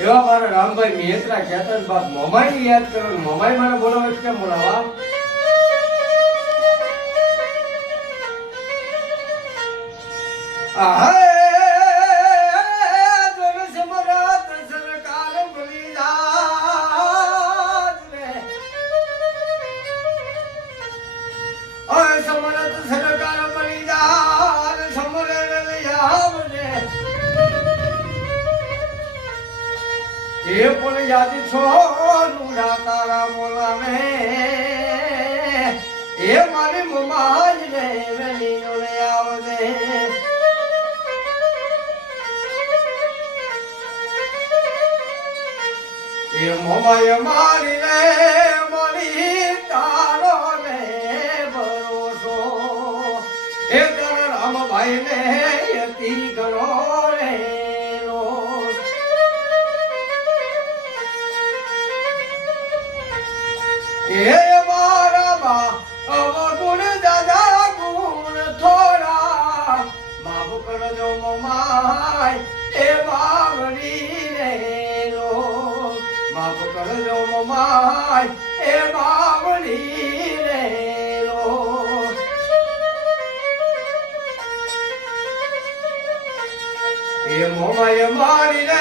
એવા મારા રામભાઈ મિયત્રા કહેતા ને બાપ મોમાઈ યાદ કરો ને મોમાઈ મને બોલાવે કેમ બોલાવા આહા એ પણ યાદ છો નુડા તારા મોલાને એ મારી મમાજ ને વેલી નોલે આવજે એ મોમાય મારી રે મારી તારો ને ભરોસો એ તારા રામભાઈ ને યતી ગણો રે એ મારા બા ગુણ દાદા ગુણ થોડા બાબુ કરજો મમાય એ બાવડી રે લો બાબુ કરજો મમાય એ બાવડી રે લો એ મમાય મારી રે